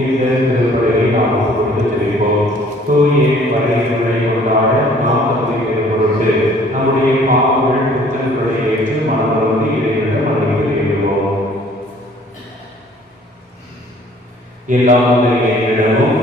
இந்த திருப்பலியை நாம் ஒப்புக்கொண்டு ஜெபிப்போம். தூய வழிமுறை கொண்டாட நாம் தகுதி பெறும் பொருட்டு நம்முடைய பாவங்கள் குற்றங்களை ஏற்று மனமருந்தி இறைவனிடம் மன்னிப்பு வேண்டுவோம். எல்லாம் இறைவனிடமும்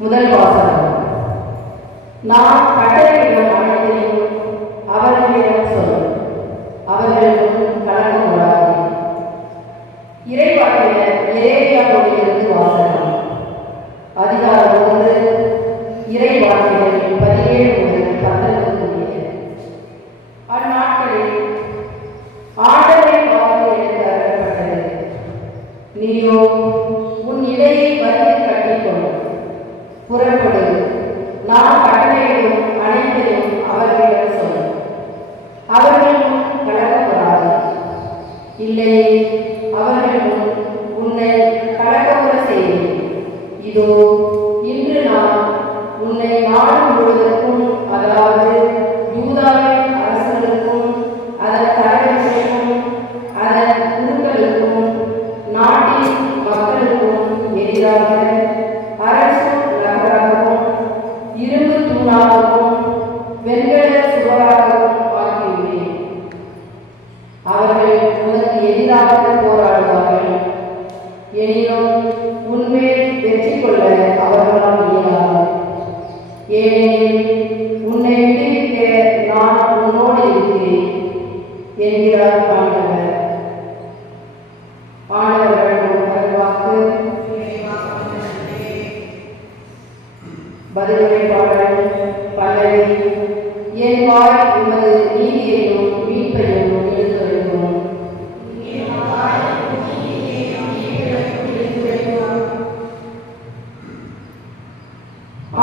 முதல் வாசகம். நான் கட்டளையிடும் அனைத்தையும் அவர்களிடம் சொல், அவர்களுக்கும் கலக்கம் வராது. இறைவாக்கினர் எரேமியாவிலிருந்து வாசகம். அதிகாரம் 1, இறைவாக்கினர் 17 முதல் 19 முடிய. அந்நாட்களில் ஆண்டவரின் வாக்கு எனக்கு அருளப்பட்டது. நீயோ உன் இடையை வந்து கட்டிக்கொள், புறப்படு, நான் கட்டளையிடும் அனைத்தையும் அவர்களிடம் சொல், அவர்களும் கலக்கம் வராது. இல்லையே அவர்களும் உன்னை கலக்கமுற செய்வேன். இதோ இன்று நான் உன்னை நாடு முழுவதற்கும், அதாவது யூதாவின் அரசர்களுக்கும் அதன் தலைவர்களுக்கும் அதன் குழுக்களுக்கும் நாட்டின் மக்களுக்கும் எதிராக அரசும் நகராகவும் இரும்பு தூணாகவும் வெண்கல சுவராகவும் ஆக்கியுள்ளேன். அவர்கள் உனக்கு எதிராக போராடுவார்கள், எனினும் உன்மேல் வெற்றி கொள்ள அவர்களால் இயலாது. ஏனெனில் உன்னை விடுவிக்க நான் உன்னோடு இருக்கிறேன் என்கிறார் ஆண்டவர். ஆண்டவர் வாக்கு. பதிலுரை பாடல். பல்லவி. என் வாய் உமது நீதியையும் மீட்பையும் எடுத்துரைக்கும்.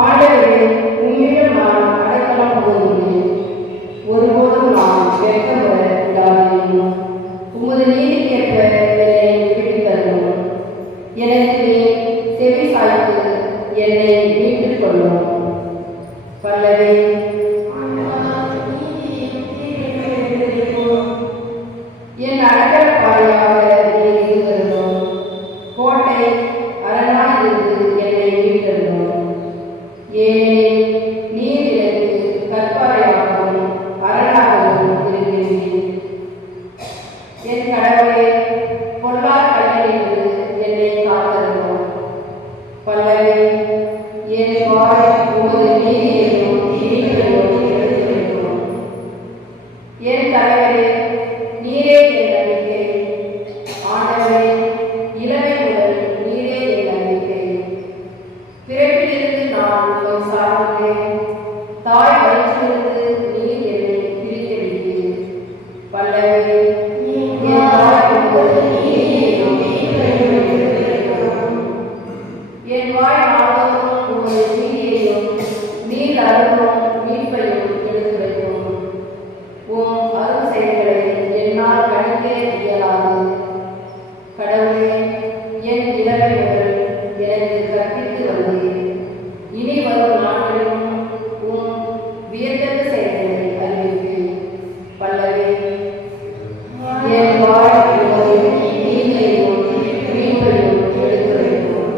ஆண்டவரே, உம்மிடம் நான் அடைக்கலம் புகுந்துள்ளேன். ஒருபோதும் நான் வெட்கப்பட விடாதேயும். உமது நீதிக்கேற்ப என்னை விடுவித்தருளும். எனக்கு செவி சாய்த்து என்னை மீட்டுக் கொள்ளும். பல்லவி. என் அடைக்கலப்பாறையாக நீ இருந்தருளும். கோட்டை என் இளமை முதல் எனக்கு கற்பித்து வந்தீர். இனி வரும் நாட்களிலும் உம் வியத்தகு செயல்களை அறிவிப்பேன். பல்லவி. என் வாழ்க்கையும் நீதியையும் மீட்பையும் எடுத்துரைப்போம்.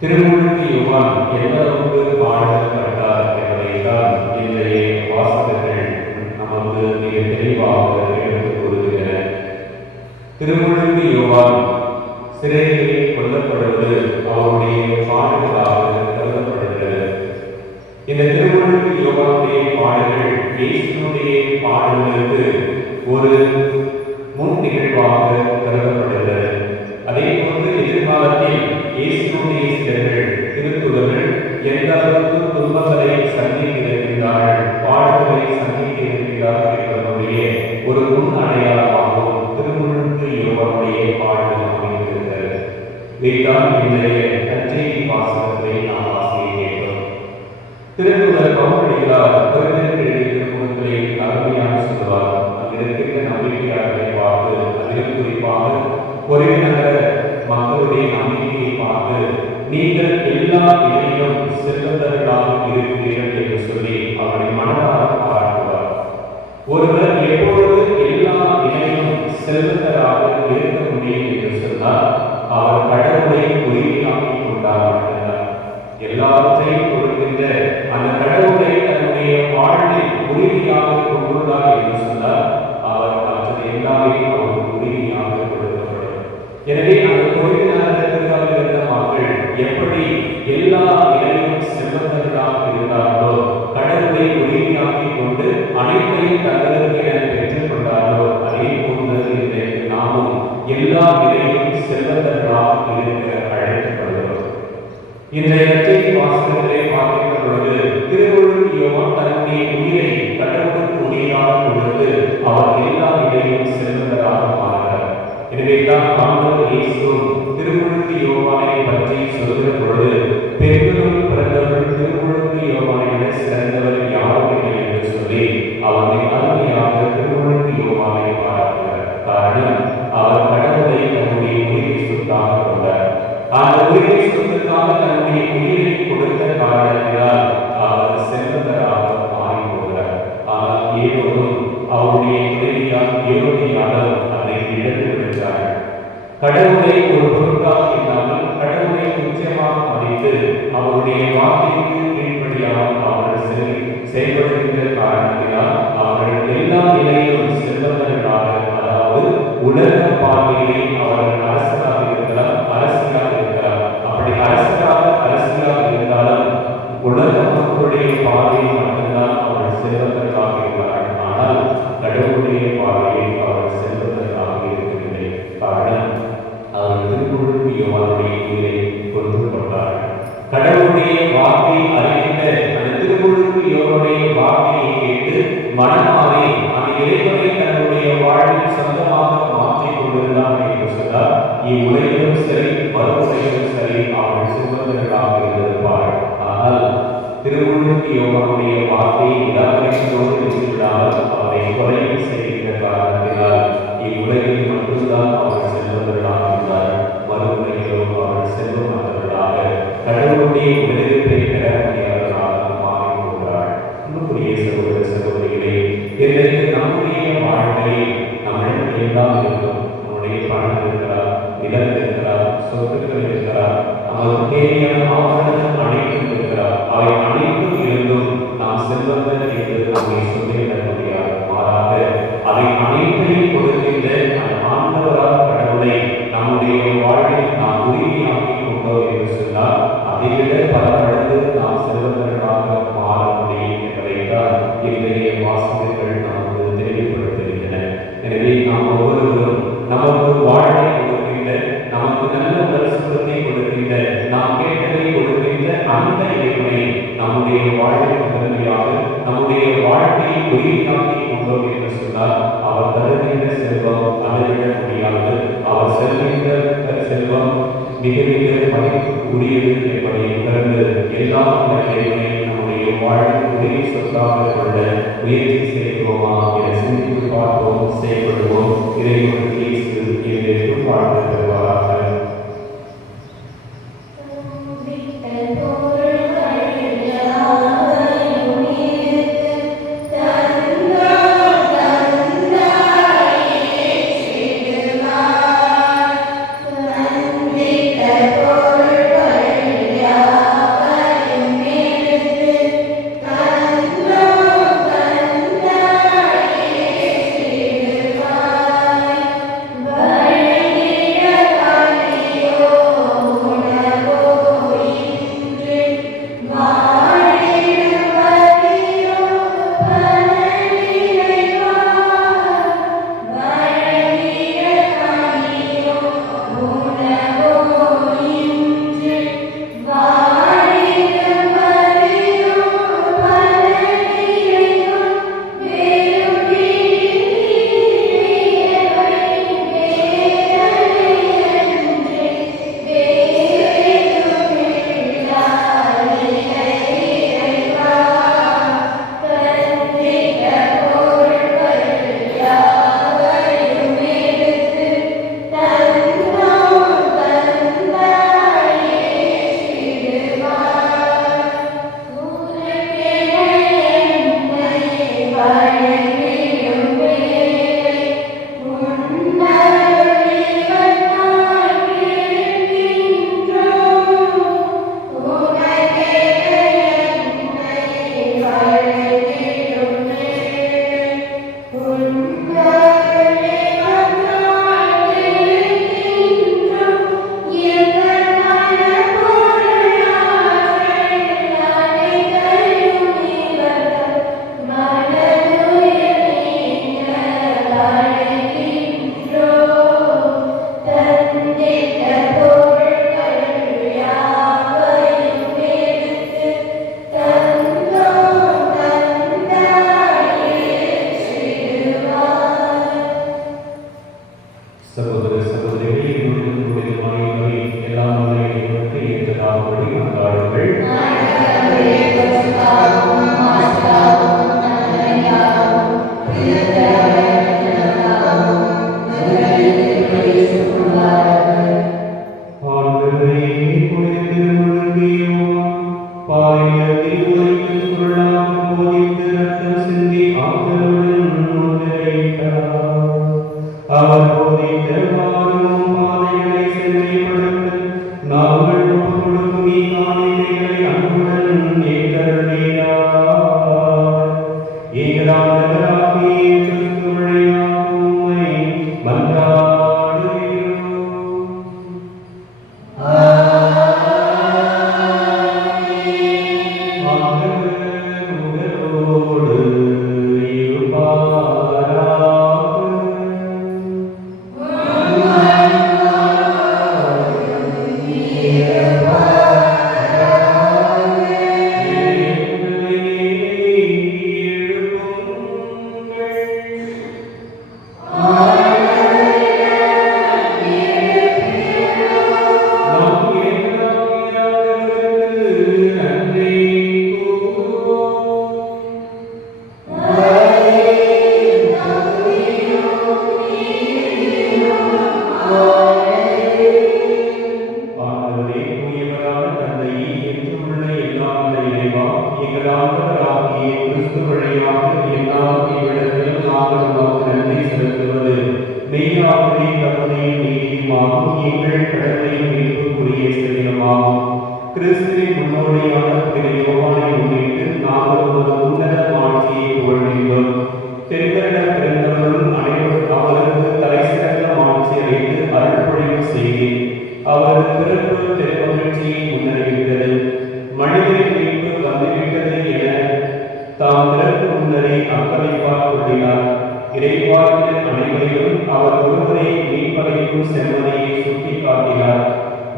திருமுழுக்கு யோவான் எந்த அளவுக்கு சிறையிலே கொல்லப்படுவது அவருடைய பாடுகளாக கருதப்படுகிறது. இந்த திருமுழுக்கு யோவானுடைய பாடுகள் இயேசுவினுடைய பாடுகளுக்கு ஒரு முன் நிகழ்வாக கருதப்படுகிறது. அதே போன்று எதிர்காலத்தில் இயேசுவினுடைய சீடர்கள் திருத்துதர்கள் எந்த அளவுக்கு துன்பங்களை சந்திக்க இருக்கின்றார்கள், பாடுகளை சந்திக்க இருக்கிறார்கள் என்பதனுடைய ஒரு முன் அடையாளமாகவும் திருமுழுக்கு யோவானுடைய பாடுகள் அமைந்திருக்கிறது. இதைத்தான் இன்றைய நற்செய்தி வாசகத்தை நாம் வாசிக்க கேட்டோம். திருத்துதர் பவுலடிகளார் பிறருக்கு எழுதிய திருமுகத்திலே அருமையாக சொல்வார். அங்கிருக்கின்ற நம்பிக்கையாளர்களை பார்த்து, அதிலும் குறிப்பாக கொரிந்து நகர மக்களுடைய நம்பிக்கையை பார்த்து, நீங்கள் எல்லா நிலையிலும் செல்வந்தர்களாக இருக்கிறீர்கள் என்று சொல்லி அவரை மனதார பாராட்டுவார். ஒருவர் எப்பொழுது எல்லா நிலையிலும் செல்வந்தராக இருக்க முடியும் என்று சொன்னால் அவர் கடவுளை உரிமையாக்கிக் கொண்டார். எல்லாவற்றையும் கொடுக்கின்ற அந்த கடவுளை தன்னுடைய வாழ்வில் உரிமையாக கொண்டுள்ளார் என்று சொன்னால் அவர் மற்ற எல்லாரையும் அவருக்கு உரிமையாக கொடுக்கப்படும். எனவே அந்த கொரிந்து நகரத்திற்காக இருந்த மக்கள் எப்படி எல்லா நிலையிலும் செல்வந்தர்களாக இருந்தார்களோ, கடவுளை உரிமையாக்கிக் கொண்டு அனைத்தையும் தங்களுக்கு என பெற்றுக் கொண்டார்களோ, அதே போன்றது இன்றைக்கு நாமும் எல்லா நிலையிலும் செல்வந்தர்களாக இருக்க அழைக்கப்படுகிறோம். இன்றைய நற்செய்தி வாசகத்திலே பார்க்கின்ற பொழுது திருமுழுக்கு யோவான் தன்னுடைய உயிரை கடவுளுக்கு உயிராக கொடுத்து அவர் எல்லா நிலையிலும் செல்வந்தராக மாறுகிறார். எனவே தான் ஆண்டவர் இயேசுவும் திருமுழுக்கு யோவானை பற்றி சொல்கிற பொழுது, பெண்களுள் பிறந்தவர்கள் திருமுழுக்கு யோவானை விட சிறந்தவர் யாரும் இல்லை என்று சொல்லி அவரை அருமையாக திருமுழுக்கு யோவானை பாராட்டுகிறார். காரணம், அவர் கடவுளை தன்னுடைய உயிரை சொத்தாக கொண்டார். அந்த உயிரை சொத்துக்காக தன்னுடைய உயிரை கொடுத்த காரணத்தினால் அவர் செல்வந்தராக மாறி போகிறார். ஆனால் ஏரோதும் அவருடைய துணைவியார் ஏரோதியாலும் அதை இழந்து விடுகிறார்கள். கடவுளை ஒரு பொருட்டாக இல்லாமல் கடவுளை துச்சமாக மதித்து அவருடைய வார்த்தைக்கு கீழ்ப்படியாமல் அவர்கள் செயல்படுகின்ற காரணத்தினால் அவர்கள் எல்லா நிலையிலும் செல்வந்தர்களாக, அதாவது உலக பார்வையிலே அவர்கள் அரசராக இருக்கலாம், அரசியாக இருக்கலாம். அப்படி அரசியாக இருந்தாலும் உலக மக்களுடைய பார்வையில் மட்டும்தான் அவர்கள் செல்வந்தர்களாக இருக்கிறார்கள். ஆனால் கடவுளுடைய பார்வையில் அவர்கள் செல்வந்தர்களாக இருக்கவில்லை. காரணம், அவர்கள் திருமுழுக்கு யோவானுடைய உயிரை கொண்டு கொண்டார்கள். கடவுளுடைய வார்த்தை அறிந்த அந்த திருமுழுக்கு யோவானுடைய வார்த்தையை கேட்டு மனமாறி அந்த இறைவனை தன்னுடைய வாழ்வில் சொந்தமாக மாற்றிக் கொண்டிருந்தார்கள் என்று சொன்னால் இவ்வுலகிலும் சரி மறுமுறையிலும் சரி அவர்கள் செல்வந்தர்களாக இருந்திருப்பார்கள். ஆனால் திருமுழுக்கு யோவானுடைய வார்த்தையை நிராகரிப்பதோடு நிறுத்திவிடாமல் அவரை கொலையும் செய்கின்ற காரணத்தினால் இவ்வுலகில் மட்டும்தான் அவர்கள் செல்வந்தர்களாக இருந்தார்கள். மறுமுறையிலோ அவர்கள் செல்வமற்றவர்களாக கடவுளுடைய விடுதலை பெற முடியாதவர்களாக மாறி போகிறார்கள். அன்புக்குரிய சகோதர சகோதரிகளே, இன்றைக்கு நம்முடைய வாழ்க்கையில் நம்மிடம் எல்லாம் இருக்கும். நம்முடைய பணம் இருக்கிறார், நிலம் இருக்கிறார், சொத்துக்கள் இருக்கிறார், நமக்கு தேவையான ஆவணங்கள் அனைத்தும் இருக்கிறார். அவை அனைத்தும் இருந்தும் நாம் செல்வந்தர் என்று நம்மை சொல்லிவிட முடியாது. மாறாக அதை அனைத்தையும் கொடுக்கின்ற அந்த ஆண்டவராக கடவுளை நம்முடைய வாழ்வில் நாம் உரிமையாக்கிக் கொண்டோம் என்று சொன்னால் அதைவிட பல மடங்கு நாம் செல்வந்தர்களாக மாற முடியும் என்பதைத்தான் இன்றைய வாசகங்கள் நமக்கு தெளிவுபடுத்துகின்றன. எனவே நாம் ஒவ்வொருவரும் நமக்கு வாழ்வை கொடுக்கின்ற, நமக்கு நல்ல பரிசுத்தத்தை கொடுக்கின்ற, நாம் கேட்டதை கொடுக்கின்ற அந்த இறைவனை நம்முடைய வாழ்வின் முதன்மையாக நம்முடைய வாழ்க்கையை உரிமையாக்கிக் கொண்டோம் என்று சொன்னால் அவர் தருகின்ற செல்வம் அளவிட முடியாது. அவர் செல்கின்ற செல்வம் மிக மிக மதிப்புக்குரியது என்பதை உணர்ந்து எல்லா இறைவனை நம்முடைய வாழ்வில் உரிமை சொத்தாக கொள்ள முயற்சி செய்வோமா என சிந்தித்து பார்ப்போம், செயல்படுவோம். இறைவனுக்கு வாழ்த்து பெறுவாராக. Yeah. ஆயிரத்தில் உரைக்கும் குரலாக போதித்து ரத்தம் சிந்தி ஆற்றலுடன் முத்திரையிட்டார். அவர் போதித்த வாரும் பாதைகளை செம்மைப்படுத்த நாங்கள் ஒப்புக்கொடுக்கும் இக்காணிக்கைகளை அன்புடன் ஏற்றருளினார். எங்களால் நகராகிய கிறிஸ்து வழியாக உம்மை மன்றாடுகிறோம். கிறிஸ்துவின் முன்னோடியான யோவானை முன்னிட்டு நாங்கள் ஒரு உன்னத மாட்சியை புகழ்கின்றோம். பெண்களிடம் பிறந்தவர்களும் அனைவரும் அவருக்கு தலை சிறந்த மாட்சி அளித்து அருள்பொழிவு செய்தேன். அவரது பிறப்பு பெருமகிழ்ச்சியை முன்னறிவித்தது. மனிதரின் மீட்பு வந்துவிட்டது என தாம் பிறப்பு முன்னரே அக்களிப்பார் கொள்ளினார். இறைவாக்கினர் அனைவரையும் அவர் ஒருவரை மீட்பளிக்கும் செம்மதியை சுட்டி காட்டினார்.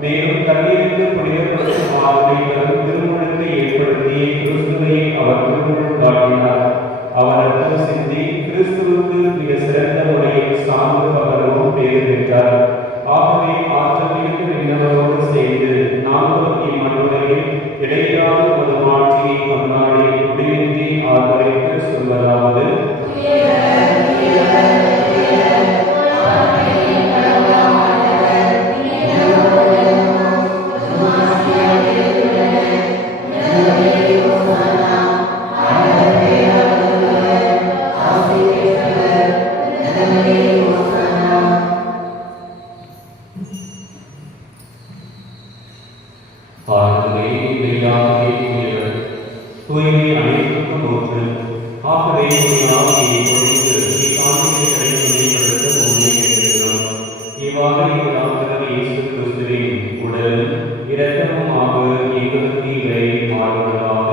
மேலும் தண்ணீருக்கு புனிதப்படுத்தும் ஆதரவை தரும் திருமணத்தை ஏற்படுத்தி கிறிஸ்துவை அவர் திருமணம் காட்டினார். அவர் ரத்தம் சிந்தி கிறிஸ்துவுக்கு மிக சிறந்த முறையில் சார்ந்து பகரவும் பேர் பெற்றார். ஆகவே ஆற்றல் மிக்க விண்ணவரோடு சேர்ந்து நாங்களும் இம்மண்ணுலகில் இடையிலாத ஒரு மாட்சியை கொண்டாடி முடிவின்றி ஆதரித்து சொல்வதாவது: தூய்மை அனைத்துக்கும் ஊற்று. ஆகவே ஆவியை பொழித்து இக்காணிக்கை கிடைப்படுத்த உண்மை கேட்கிறோம். இவ்வாறு எங்கள் ஆண்டவர் இயேசு கிறிஸ்துவின் உடல் இரத்தமுமாக எங்களுக்கு இவை மாறுவதாக.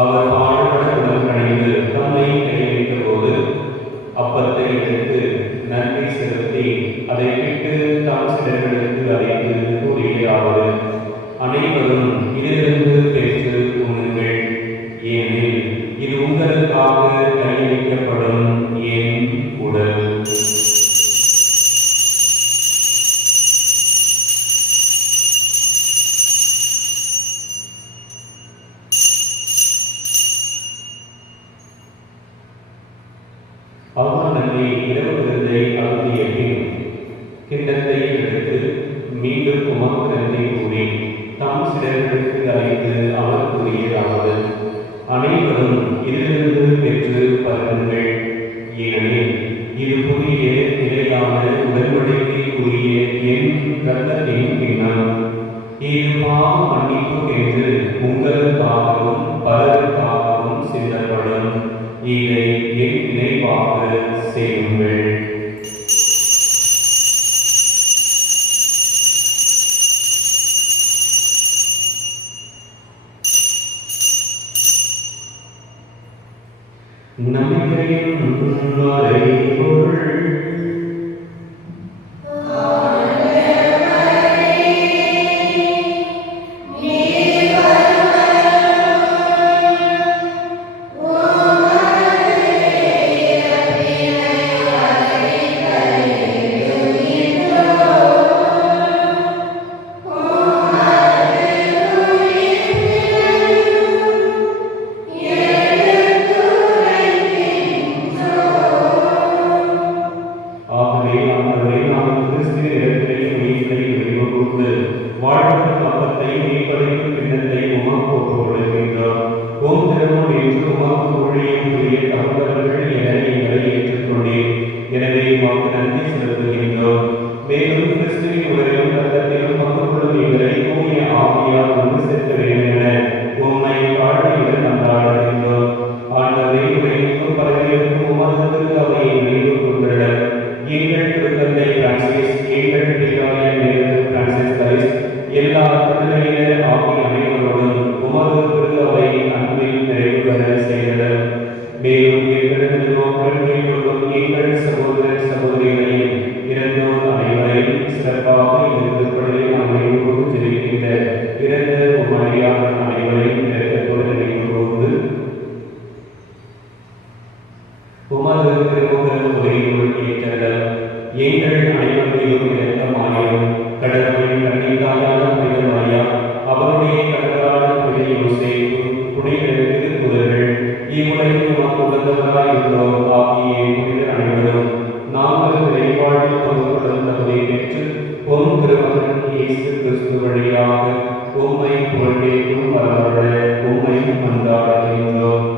அவர் பாடுபட உடல் கணிந்து தம்மை கைவிட்ட போது அப்பத்தை எடுத்து நன்றி செலுத்தி அதை விட்டு தம் சிலர்களுக்கு அழைத்து கூறியதாவது: அனைவரும் இதிலிருந்து பெற்று உண்ணுங்கள், ஏனெனில் இது உங்களுக்காக கையளிக்கப்படும் என் உடல். அவர் நம்மை இரவு விருந்தை அருந்திய பின் கிண்ணத்தை எடுத்து மீண்டும் உமக்கு கூறி தாம் சிலர்களுக்கு அழைத்து அவர் கூறியதாவது: அனைவரும் இதிலிருந்து பெற்று பருகுங்கள், ஏனெனில் இது புதிய நிலையான உடன்படிக்கைக்குரிய என் இரத்தத்தின் கிண்ணம். இது பாவ மன்னிப்புக்கென்று உங்களுக்காகவும் பலருக்காகவும் சிந்தப்படும். இதை என் நினைவாக செய்யுங்கள். நம்பிக்கையின் மறைபொருள் இவ்வுலகில் உமக்கு உகந்தவராயிருந்தோம் ஆகிய புனிதர் அனைவரும் நாங்கள் இறைவாழ்வில் பங்கு கொள்ளும் தகுதி பெற்று உம் திருமகன் இயேசு கிறிஸ்து வழியாக உம்மை புகழ்ந்தேற்றும் வரவழ உம்மை கொண்டாடுகின்றோம்.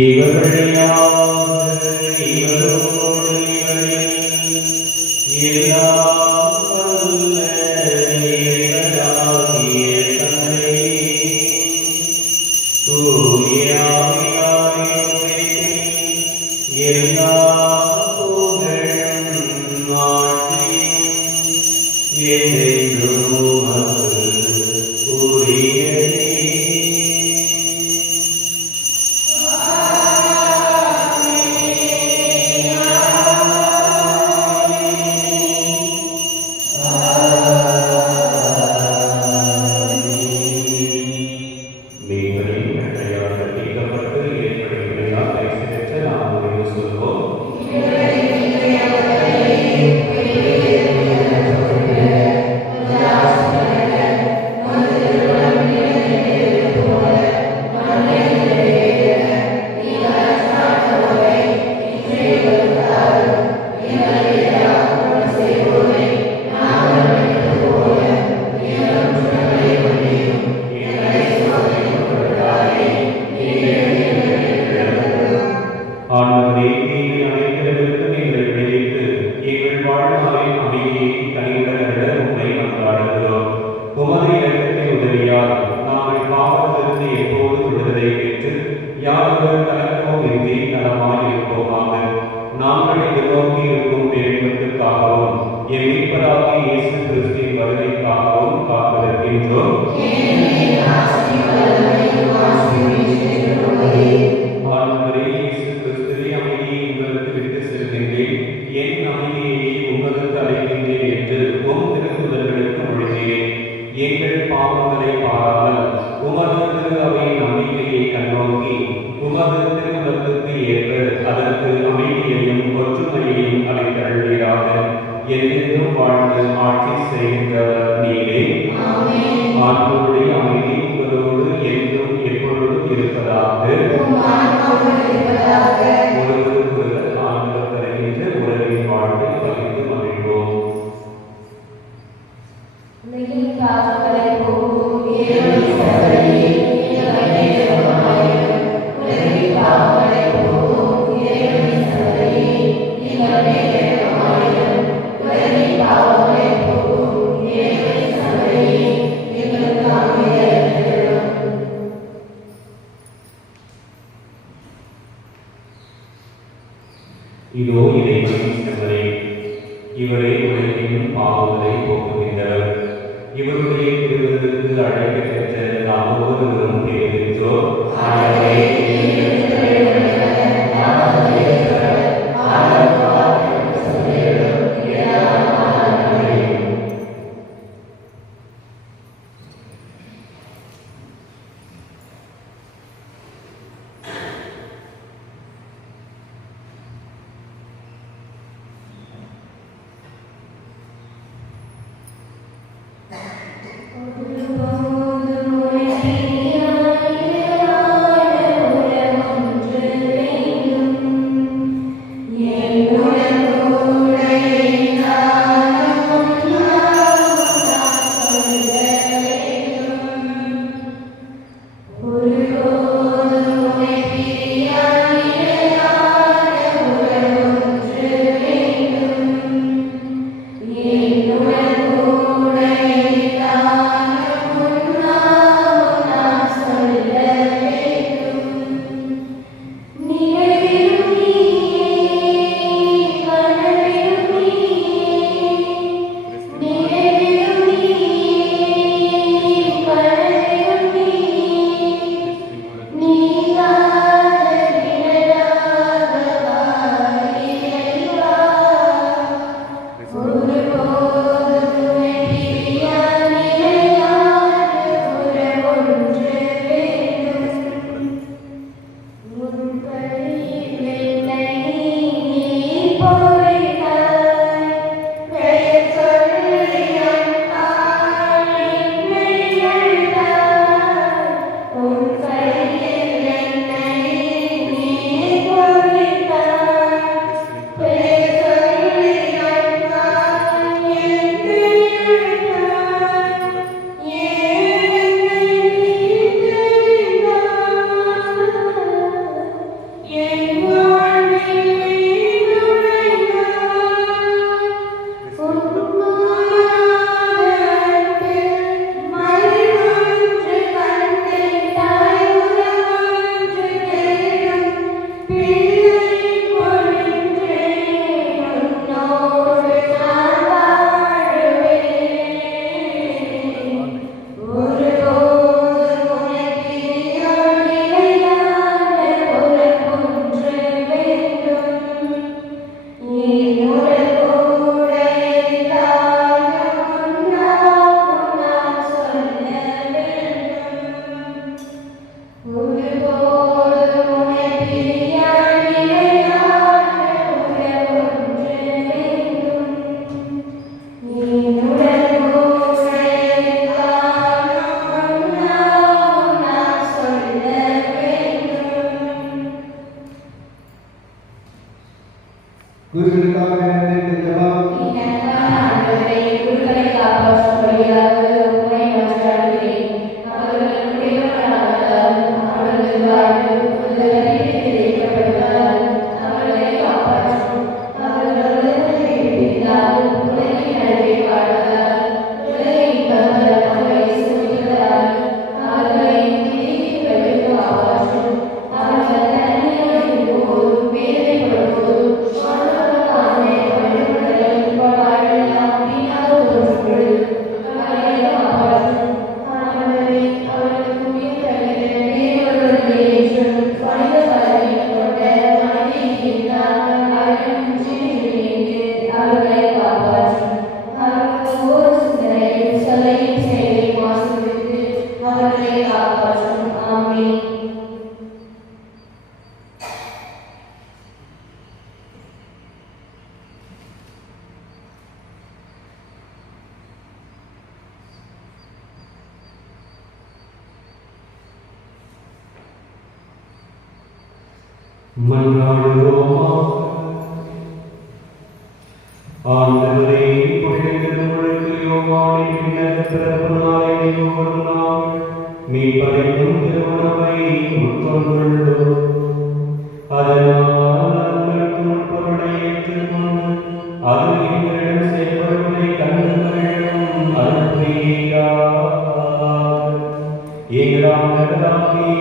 இவர் வழியாக இவரோடு இவரில் எல்லாம் வல்ல இறைவனாகிய தந்தை, தூய ஆவியாரின் ஒன்றிப்பில் எல்லா புகழும் ஆட்சியும் என்றென்றும் உமக்கு உரியதே. இதோ இறைவனின் செம்மறே, இவரே உலகின் பாவங்களை போக்குகின்றவர். இவருடைய திருவிருந்துக்கு அழைக்க பெற்ற நாம் ஒவ்வொருவரும் பேருகின்றோம். Oh, மன்றாடுவோமாக. ஆண்டவரே, புனித திருமுழுக்கு யோவானின் விண்ணக பிறப்பு நாளை நினைவுகூரும் நாள் மீட்பளிக்கும் திருவுணவை உட்கொண்டுள்ளோம். அதனால் உங்களுக்கு முற்பொருளை ஏற்றுக்கொண்டு அது எங்களிடம் செயல்படுவதை கண்டு மகிழும் அருள் புரிவீராக. எங்கள் ஆண்டவராகிய